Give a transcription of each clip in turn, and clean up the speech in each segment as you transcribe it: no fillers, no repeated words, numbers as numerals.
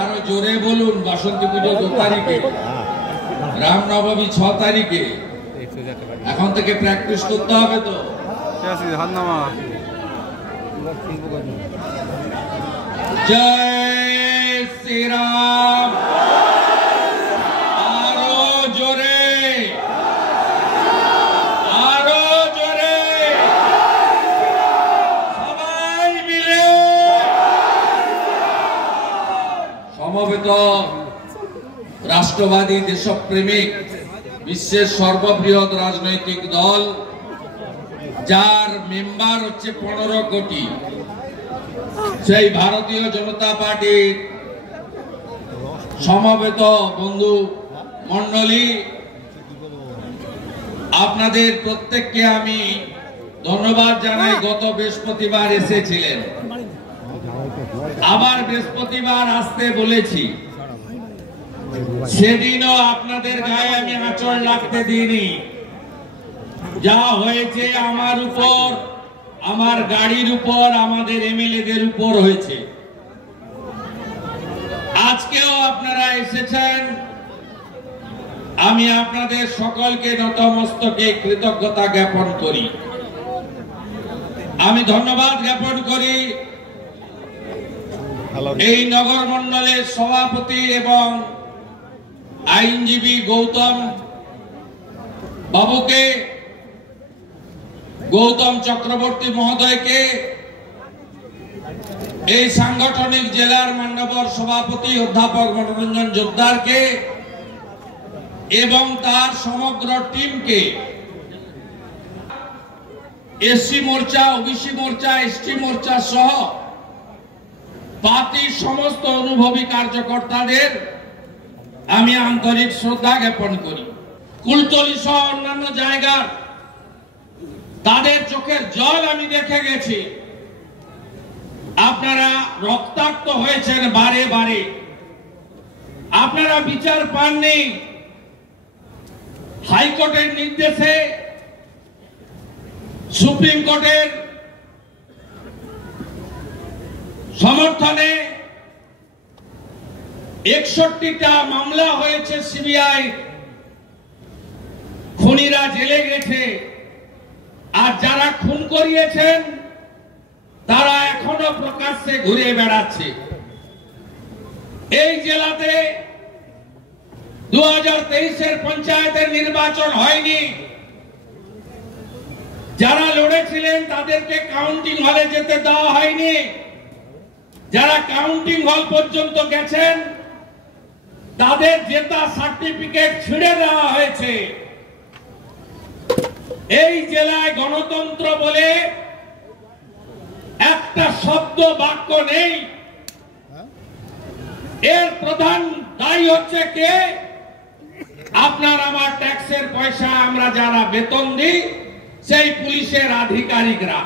আরো জোরে বলুন। বাসন্তী পুজো 2 তারিখে, রামনবমী 6 তারিখে। এখন থেকে প্র্যাকটিস করতে হবে তো। জয় শ্রীরাম। আরো জোরে, আরো জোরে, সবাই মিলে। সমবেত রাষ্ট্রবাদী দেশপ্রেমিক বিশ্বের সর্ববৃহৎ রাজনৈতিক দল, যার মেম্বার হচ্ছে 15 কোটি, সেই ভারতীয় জনতা পার্টির সমবেত বন্ধু মণ্ডলী, আপনাদের প্রত্যেককে আমি ধন্যবাদ জানাই। গত বৃহস্পতিবার এসেছিলেন, আবার বৃহস্পতিবার আসতে বলেছি। সেদিনও আপনাদের গায়ে আমি আঁচড় লাগতে দিইনি। যা হয়েছে আমার উপর, আমার গাড়ির উপর, আমাদের এমএলএদের উপর হয়েছে। আজকেও আপনারা এসেছেন, আমি আপনাদের সকলকে নতমস্তকে কৃতজ্ঞতা জ্ঞাপন করি। আমি ধন্যবাদ জ্ঞাপন করি এই নগর মণ্ডলের সভাপতি এবং আইনজীবী গৌতম বাবুকে, গৌতম চক্রবর্তী মহোদয়কে, এই সাংগঠনিক জেলার মান্যবর সভাপতি অধ্যাপক মনোরঞ্জন জোদ্দারকে এবং তার সমগ্র টিমকে, এসসি মোর্চা, ওবিসি মোর্চা, এসটি মোর্চা সহ পার্টির সমস্ত অনুভবী কার্যকর্তাদের আমি আন্তরিক শ্রদ্ধা জ্ঞাপন করি। কুলতলি সহ অন্যান্য জায়গার তাদের চোখের জল আমি দেখে গেছি। আপনারা রক্তাক্ত হয়েছেন বারে বারে, আপনারা বিচার পাননি। হাইকোর্টের নির্দেশে, সুপ্রিম কোর্টের সমর্থনে 61টা মামলা হয়েছে সিবিআই। খুনিরা জেলে গেছে, আর যারা খুন করিয়েছেন তারা এখনো প্রকাশ্যে ঘুরে বেড়াচ্ছে। এই জেলাতে 2023-এর পঞ্চায়েতের নির্বাচন হয়নি। যারা লড়েছিলেন তাদেরকে কাউন্টিং হলে যেতে দেওয়া হয়নি। যারা কাউন্টিং হল পর্যন্ত গেছেন তাদের জেতা সার্টিফিকেট ছিঁড়ে দেওয়া হয়েছে। এই জেলায় গণতন্ত্র বলে একটা শব্দ বাক্য নেই। এর প্রধান দায়ী হচ্ছে কে? আপনার আমার ট্যাক্সের পয়সা আমরা যারা বেতন দিই সেই পুলিশের আধিকারিকরা।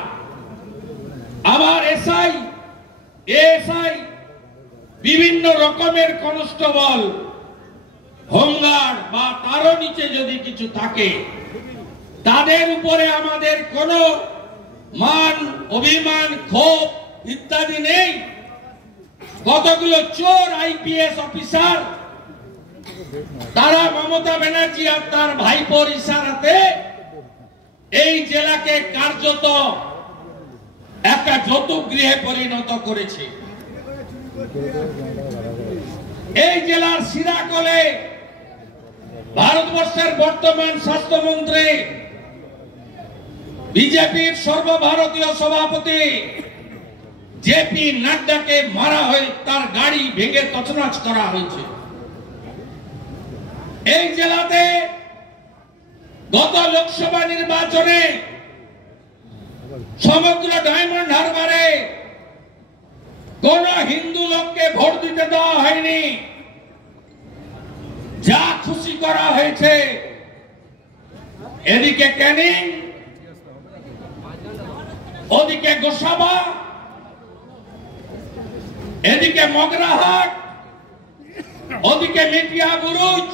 আবার এসআই, এএসআই, বিভিন্ন রকমের কনস্টেবল, হোমগার্ড বা তারও নিচে যদি কিছু থাকে, তাদের উপরে আমাদের কোনো মান, অভিমান, ক্ষোভ ইত্যাদি নেই। কতগুলো চোর আইপিএস অফিসার, তারা মমতা ব্যানার্জি আর তার ভাইপোর ইশারাতে এই জেলাকে কার্যত একটা যৌতুক গৃহে পরিণত করেছে। এই জেলার সিরাকলে ভারতবর্ষের বর্তমান স্বাস্থ্যমন্ত্রী, বিজেপির সর্বভারতীয় সভাপতি জেপি নাড্ডাকে মারা হয়ে তার গাড়ি ভেঙে তছনছ করা হয়েছে। এই জেলাতে গত লোকসভা নির্বাচনে সমগ্র ডায়মন্ড হারবারে কোন হিন্দু লোককে ভোট দিতে দেওয়া হয়নি। যা খুশি করা হয়েছে। এদিকে ক্যানিং, ওদিকে গোসাবা, এদিকে মগরাহাট, ওদিকে মেটিয়া বুরুজ,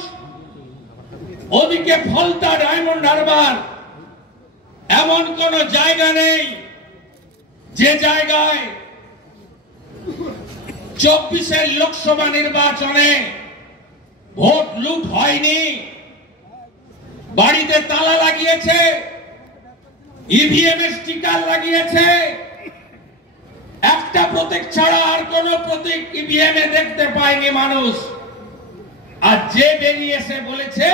ওদিকে ফলতা ডায়মন্ড হারবার। এমন কোন জায়গা নেই যে জায়গায় 24-এর লোকসভা নির্বাচনে ভোট লুট হয়নি, বাড়িতে তালা লাগিয়েছে, ইভিএম এর স্টিকার লাগিয়েছে, একটা প্রতীক ছাড়া আর কোন প্রতীক ইভিএম এ দেখতে পায়নি মানুষ। আর যে বেরিয়ে এসে বলেছে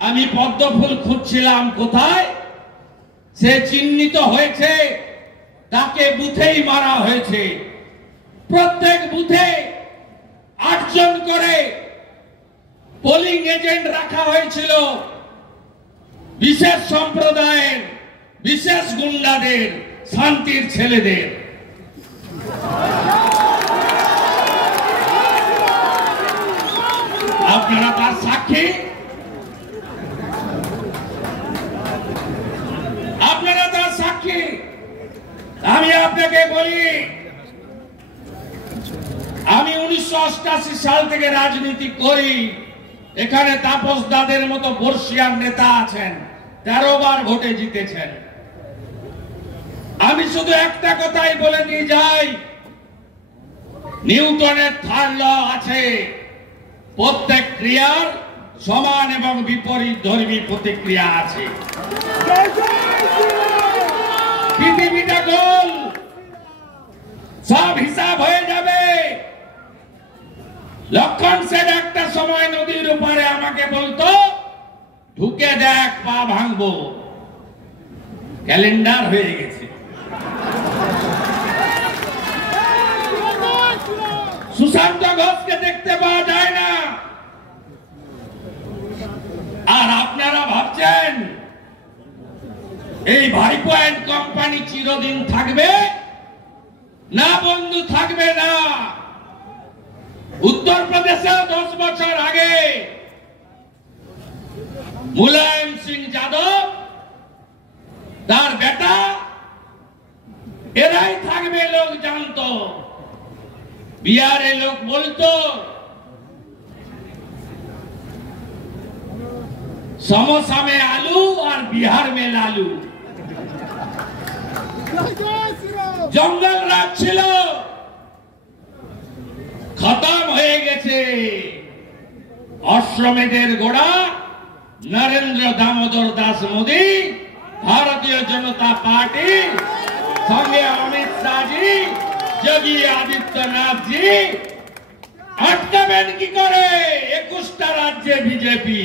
আমি পদ্মফুল খুঁজছিলাম কোথায়, সে চিহ্নিত হয়েছে, তাকে বুথেই মারা হয়েছে। প্রত্যেক বুথে 8 জন করে পোলিং এজেন্ট রাখা হয়েছিল, বিশেষ সম্প্রদায়ের, বিশেষ গুন্ডাদের, শান্তির ছেলেদের। আপনারা তার সাক্ষী, আপনারা তার সাক্ষী। আমি আপনাকে বলি, আমি 1988 সাল থেকে রাজনীতি করি। এখানে তাপস দাদের মতো বর্ষিয়ার নেতা আছেন, 13 বার ভোটে জিতেছেন। আমি শুধু একটা কথাই বলে দিয়ে যাই, নিউটনের 3rd ল আছে, প্রত্যেক ক্রিয়ার সমান এবং বিপরীত ধর্মী প্রতিক্রিয়া আছে। পৃথিবীটা গোল, সব হিসাব হয়ে যাবে। লক্ষণ সেন একটা সময় নদীর উপরে আমাকে বলতো, ঢুকে দেখ পা ভাঙবো। ক্যালেন্ডার হয়ে গেছে। সুশান্ত ঘোষকে দেখতে পাওয়া যায় না। আর আপনারা ভাবছেন এই ভাইপো এন্ড কোম্পানি চিরদিন থাকবে না? বন্ধু, থাকবে না। উত্তরপ্রদেশে 10 বছর আগে মুলায়ম সিং যাদব, তার বেটা, এরাই থাকবে লোক জানতো। বিহারে লোক বলতো समोसा में आलू और बिहार में लालू। जंगल राज ছিল, খতম হয়ে গেছে। অশ্রমেধের গোড়া নরেন্দ্র দামোদর দাস মোদী, ভারতীয় জনতা পার্টি, সঙ্গে অমিত শাহজি, যোগী আদিত্যনাথ জি। আটকাবেন কি করে 21টা রাজ্যে বিজেপি?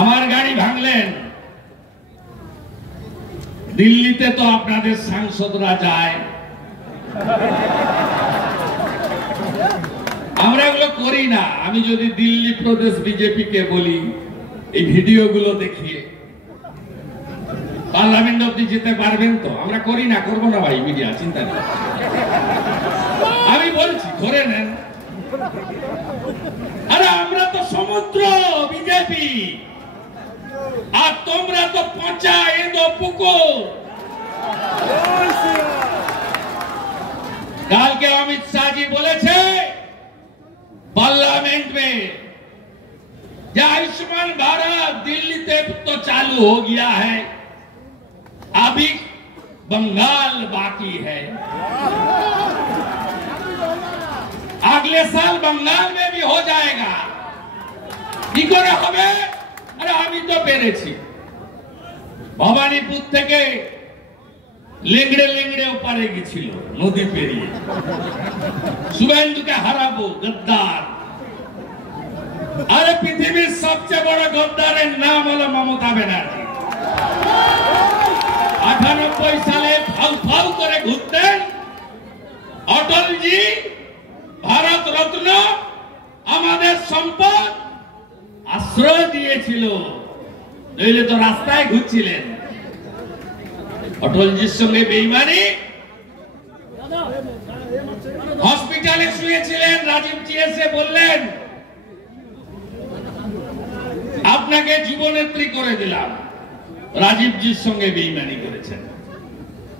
আমার গাড়ি ভাঙলেন। দিল্লিতে তো আপনাদের সাংসদরা যায়, আমরা এগুলো করি না। আমি যদি দিল্লি প্রদেশ বিজেপি কে বলি এই ভিডিওগুলো দেখিয়ে পার্লামেন্ট অব্দি যেতে পারবেন তো? আমরা করি না, করবো না ভাই, মিডিয়া চিন্তা নেই। আমি বলছি ধরে নেন। আরে আমরা তো সমুদ্র বিজেপি, আর তোমরা তো পচা এদো পুকুর। কালকে অমিত শাহ जी বলেছে पार्लियामेंट में, आयुष्मान भारत दिल्ली से तो चालू हो गया है, अभी बंगाल बाकी है। अगले साल बंगाल में भी हो जाएगा। কি করে হবে? আরে আমি তো পেরেছি। ভবানীপুর থেকে লেংড়ে লেংড়ে ওপারে গেছিল নদী পেরিয়ে। শুভেন্দুকে হারাবো, গদ্দার। আরে পৃথিবীর সবচেয়ে বড় গদ্দারের নাম হলো মমতা ব্যানার্জি। 98 সালে ফাউ ফাউ করে ঘুরতেন অটলজি, ভারত রত্ন, আমাদের সম্পদ, আশ্রয় দিয়েছিল, নইলে তো রাস্তায় ঘুরছিলেন। অটলজির সঙ্গে বেইমানি, হসপিটালে শুয়েছিলেন। রাজীব জি এসে বললেন আপনাকে যুবনেত্রী করে দিলাম। রাজীব জির সঙ্গে বেইমানি করেছেন।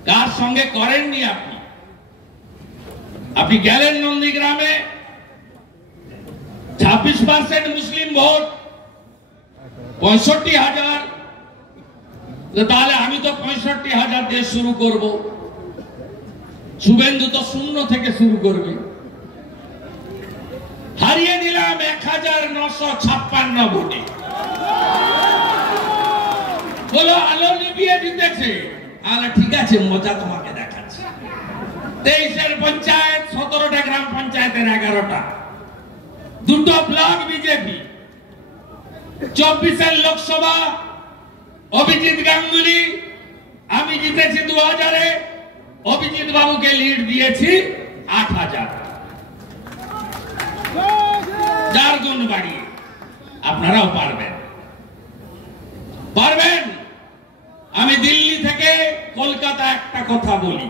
কার সঙ্গে করেননি আপনি? আপনি গেলেন নন্দীগ্রামে, 26% মুসলিম ভোট, 65,000। তাহলে আমি তো 65,000 দিয়ে শুরু করব। শুভেন্দু তো শূন্য থেকে শুরু করবে। হারিয়ে দিলাম 1956 ভোটে। বলো আলো নিভিয়ে জিতেছে। ঠিক আছে, মজা তোমাকে দেখাচ্ছি। 23-এর পঞ্চায়েত, 17টা গ্রাম পঞ্চায়েতের 11টা, 2টো ব্লক বিজেপি। 24-এর লোকসভা অভিজিৎ গাঙ্গুলি, আমি জিতেছি 2000-এ, অভিজিৎ বাবুকে লিড দিয়েছি 8000, 4 গুণ বাড়িয়ে। আপনারাও পারবেন, পারবেন। আমি দিল্লি থেকে কলকাতা একটা কথা বলি,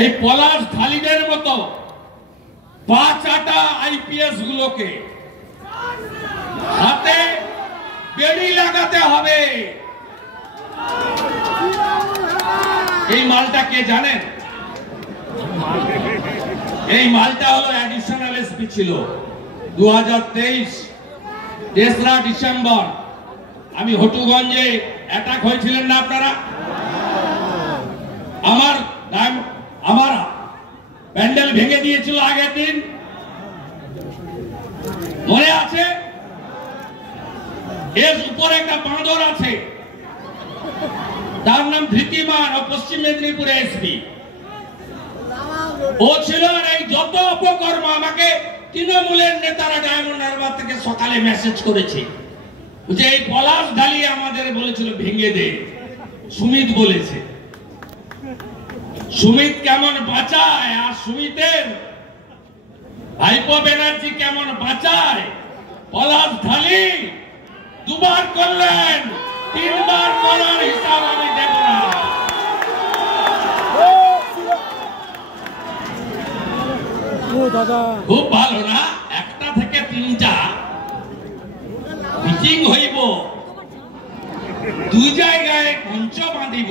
এই পলাশ ঢালিদের মতো 5-8টা আইপিএস গুলোকে হাতে বেড়ি লাগাতে হবে। এই মালটা কে জানেন? এই মালটা হলো অ্যাডিশনাল এসপি ছিল 2023 3রা ডিসেম্বর। আমি হটুগঞ্জে অ্যাটাক হয়েছিলেন না আপনারা? আমার প্যান্ডেল ভেঙে দিয়েছিল আগের দিন, মনে আছে? এর উপরে একটা বাঁদর আছে, তার নাম ধৃতিমান, ও পশ্চিম মেদিনীপুরে এসপি। ও ছিল। আর এই যত অপকর্ম আমাকে তৃণমূলের নেতারা ডায়মন্ড হারবার থেকে সকালে মেসেজ করেছে যে এই পলাশ ঢালিয়ে আমাদের বলেছিল ভেঙে দে। সুমিত বলেছে। সুমিত কেমন বাঁচায়, আর সুমিতের ভাইপো ব্যানার্জি কেমন বাঁচায়? পলাশ ঢালি 2বার করলেন, 3বার করার হিসাব আমি দেব না। খুব ভালো না? 1টা থেকে 3টা মিটিং হইব, 2 জায়গায় মঞ্চ বাঁধিব।